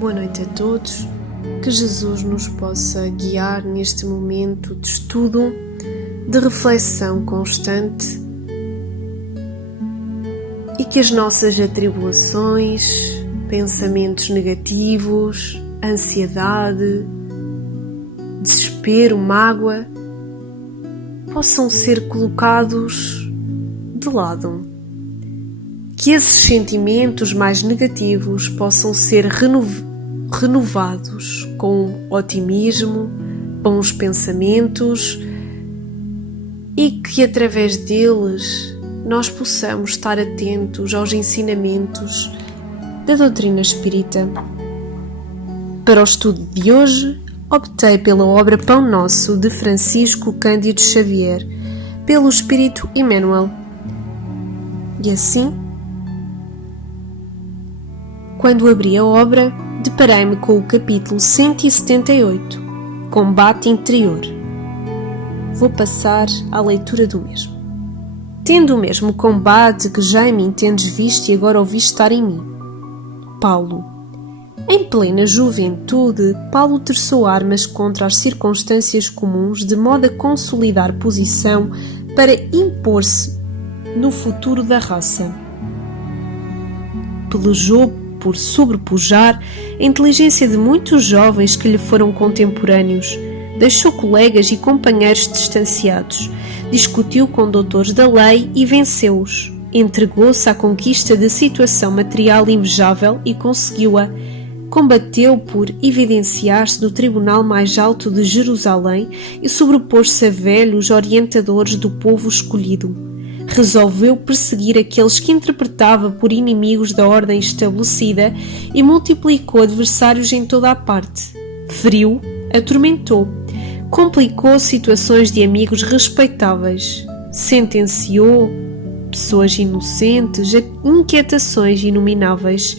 Boa noite a todos, que Jesus nos possa guiar neste momento de estudo, de reflexão constante e que as nossas atribulações, pensamentos negativos, ansiedade, desespero, mágoa, possam ser colocados de lado. Que esses sentimentos mais negativos possam ser renovados com otimismo, bons pensamentos e que através deles nós possamos estar atentos aos ensinamentos da doutrina espírita. Para o estudo de hoje, optei pela obra Pão Nosso de Francisco Cândido Xavier, pelo Espírito Emmanuel. E assim, quando abri a obra, deparei-me com o capítulo 178, Combate Interior. Vou passar à leitura do mesmo. Tendo o mesmo combate que já em mim tendes visto e agora ouviste estar em mim. Paulo. Em plena juventude, Paulo terçou armas contra as circunstâncias comuns de modo a consolidar posição para impor-se no futuro da raça. Pelejou por sobrepujar a inteligência de muitos jovens que lhe foram contemporâneos, deixou colegas e companheiros distanciados, discutiu com doutores da lei e venceu-os, entregou-se à conquista de situação material invejável e conseguiu-a, combateu por evidenciar-se no tribunal mais alto de Jerusalém e sobrepôs-se a velhos orientadores do povo escolhido. Resolveu perseguir aqueles que interpretava por inimigos da ordem estabelecida e multiplicou adversários em toda a parte. Feriu, atormentou, complicou situações de amigos respeitáveis, sentenciou pessoas inocentes a inquietações inomináveis,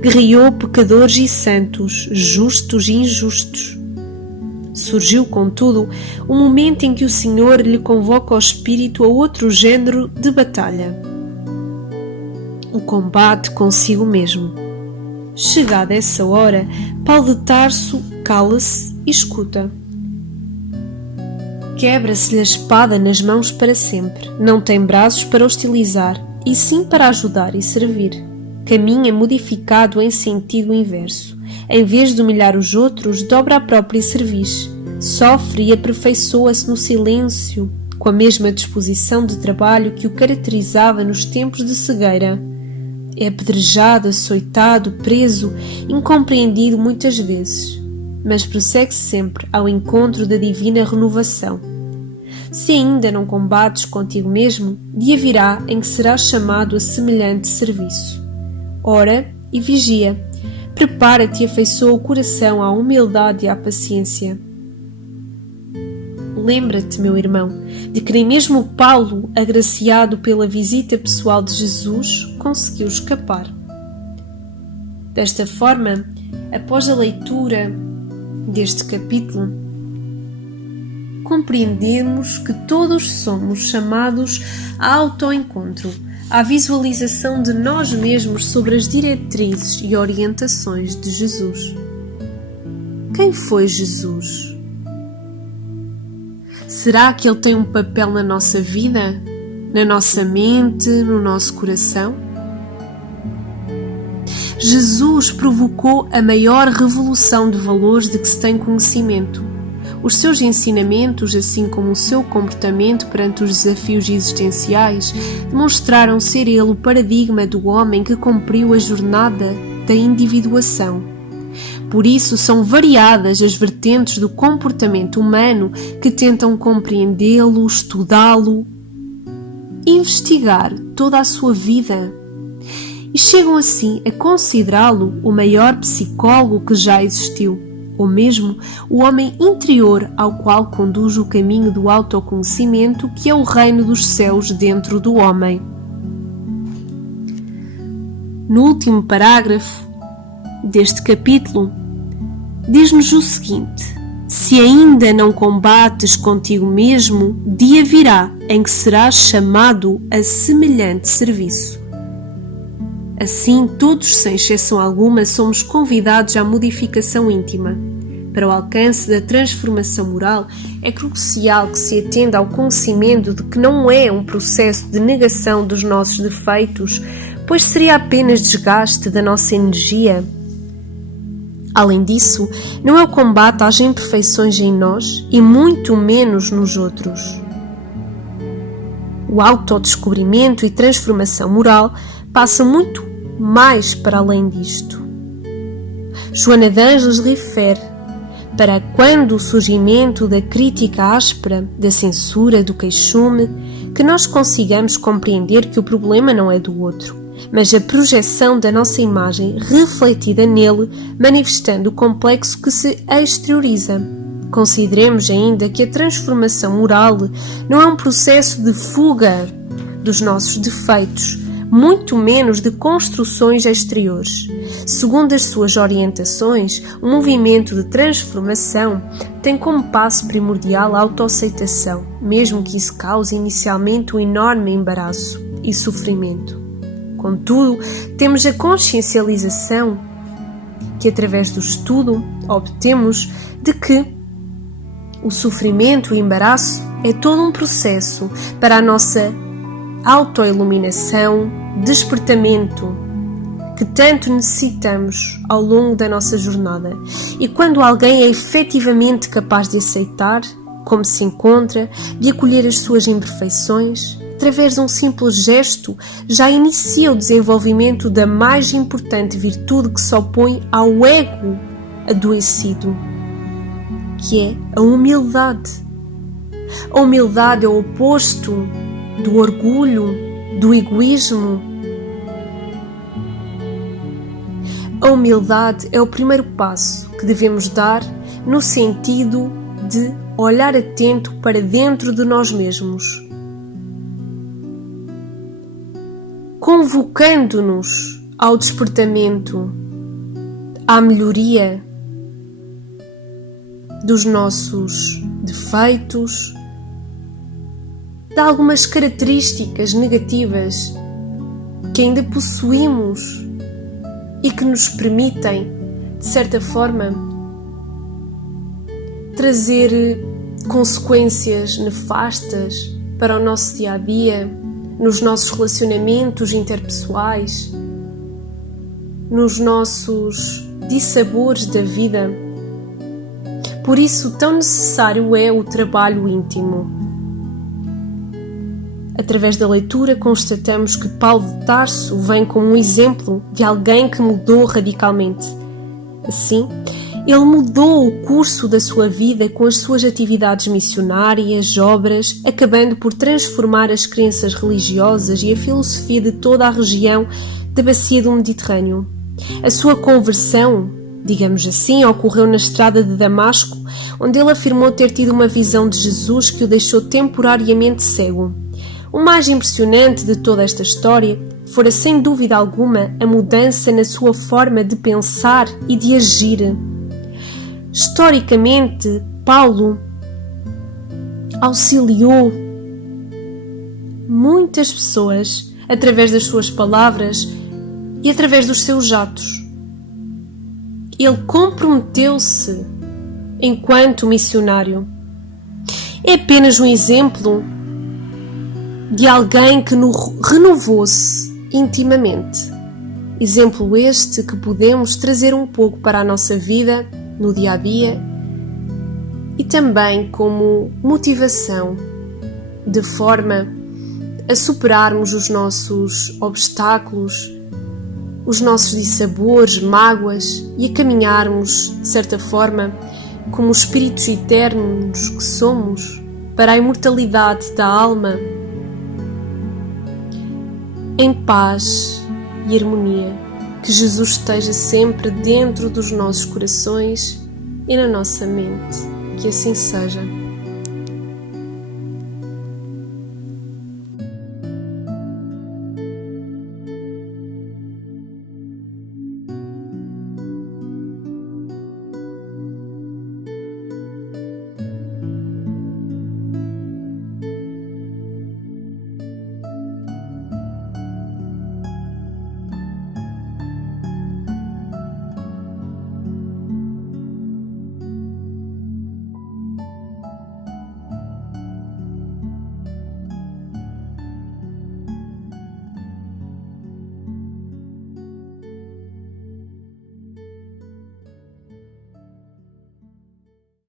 guerreou pecadores e santos, justos e injustos. Surgiu, contudo, um momento em que o Senhor lhe convoca ao espírito a outro género de batalha. O combate consigo mesmo. Chegada essa hora, Paulo de Tarso cala-se e escuta. Quebra-se-lhe a espada nas mãos para sempre. Não tem braços para hostilizar, e sim para ajudar e servir. Caminha modificado em sentido inverso. Em vez de humilhar os outros, dobra a própria cerviz. Sofre e aperfeiçoa-se no silêncio, com a mesma disposição de trabalho que o caracterizava nos tempos de cegueira. É apedrejado, açoitado, preso, incompreendido muitas vezes, mas prossegue sempre ao encontro da divina renovação. Se ainda não combates contigo mesmo, dia virá em que serás chamado a semelhante serviço. Ora e vigia. Prepara-te e afeiçoa o coração à humildade e à paciência. Lembra-te, meu irmão, de que nem mesmo Paulo, agraciado pela visita pessoal de Jesus, conseguiu escapar. Desta forma, após a leitura deste capítulo, compreendemos que todos somos chamados a autoencontro, à visualização de nós mesmos sobre as diretrizes e orientações de Jesus. Quem foi Jesus? Será que ele tem um papel na nossa vida, na nossa mente, no nosso coração? Jesus provocou a maior revolução de valores de que se tem conhecimento. Os seus ensinamentos, assim como o seu comportamento perante os desafios existenciais, demonstraram ser ele o paradigma do homem que cumpriu a jornada da individuação. Por isso, são variadas as vertentes do comportamento humano que tentam compreendê-lo, estudá-lo, investigar toda a sua vida e chegam assim a considerá-lo o maior psicólogo que já existiu, ou mesmo o homem interior ao qual conduz o caminho do autoconhecimento, que é o reino dos céus dentro do homem. No último parágrafo deste capítulo, diz-nos o seguinte: se ainda não combates contigo mesmo, dia virá em que serás chamado a semelhante serviço. Assim, todos, sem exceção alguma, somos convidados à modificação íntima. Para o alcance da transformação moral, é crucial que se atenda ao conhecimento de que não é um processo de negação dos nossos defeitos, pois seria apenas desgaste da nossa energia. Além disso, não é o combate às imperfeições em nós e muito menos nos outros. O autodescobrimento e transformação moral passa muito mais para além disto. Joana de Ângeles refere: para quando o surgimento da crítica áspera, da censura, do queixume, que nós consigamos compreender que o problema não é do outro, mas a projeção da nossa imagem refletida nele, manifestando o complexo que se exterioriza. Consideremos ainda que a transformação moral não é um processo de fuga dos nossos defeitos, muito menos de construções exteriores. Segundo as suas orientações, o movimento de transformação tem como passo primordial a autoaceitação, mesmo que isso cause inicialmente um enorme embaraço e sofrimento. Contudo, temos a consciencialização que, através do estudo, obtemos de que o sofrimento e o embaraço é todo um processo para a nossa autoiluminação, despertamento, que tanto necessitamos ao longo da nossa jornada. E quando alguém é efetivamente capaz de aceitar como se encontra, de acolher as suas imperfeições, através de um simples gesto, já inicia o desenvolvimento da mais importante virtude que se opõe ao ego adoecido, que é a humildade. A humildade é o oposto do orgulho, do egoísmo. A humildade é o primeiro passo que devemos dar no sentido de olhar atento para dentro de nós mesmos, convocando-nos ao despertamento, à melhoria dos nossos defeitos, de algumas características negativas que ainda possuímos e que nos permitem, de certa forma, trazer consequências nefastas para o nosso dia-a-dia, nos nossos relacionamentos interpessoais, nos nossos dissabores da vida. Por isso, tão necessário é o trabalho íntimo. Através da leitura, constatamos que Paulo de Tarso vem como um exemplo de alguém que mudou radicalmente. Assim, ele mudou o curso da sua vida com as suas atividades missionárias, obras, acabando por transformar as crenças religiosas e a filosofia de toda a região da bacia do Mediterrâneo. A sua conversão, digamos assim, ocorreu na estrada de Damasco, onde ele afirmou ter tido uma visão de Jesus que o deixou temporariamente cego. O mais impressionante de toda esta história fora, sem dúvida alguma, a mudança na sua forma de pensar e de agir. Historicamente, Paulo auxiliou muitas pessoas através das suas palavras e através dos seus atos. Ele comprometeu-se enquanto missionário. É apenas um exemplo de alguém que renovou-se intimamente. Exemplo este que podemos trazer um pouco para a nossa vida no dia-a-dia e também como motivação, de forma a superarmos os nossos obstáculos, os nossos dissabores, mágoas e a caminharmos, de certa forma, como espíritos eternos que somos, para a imortalidade da alma, em paz e harmonia. Que Jesus esteja sempre dentro dos nossos corações e na nossa mente. Que assim seja.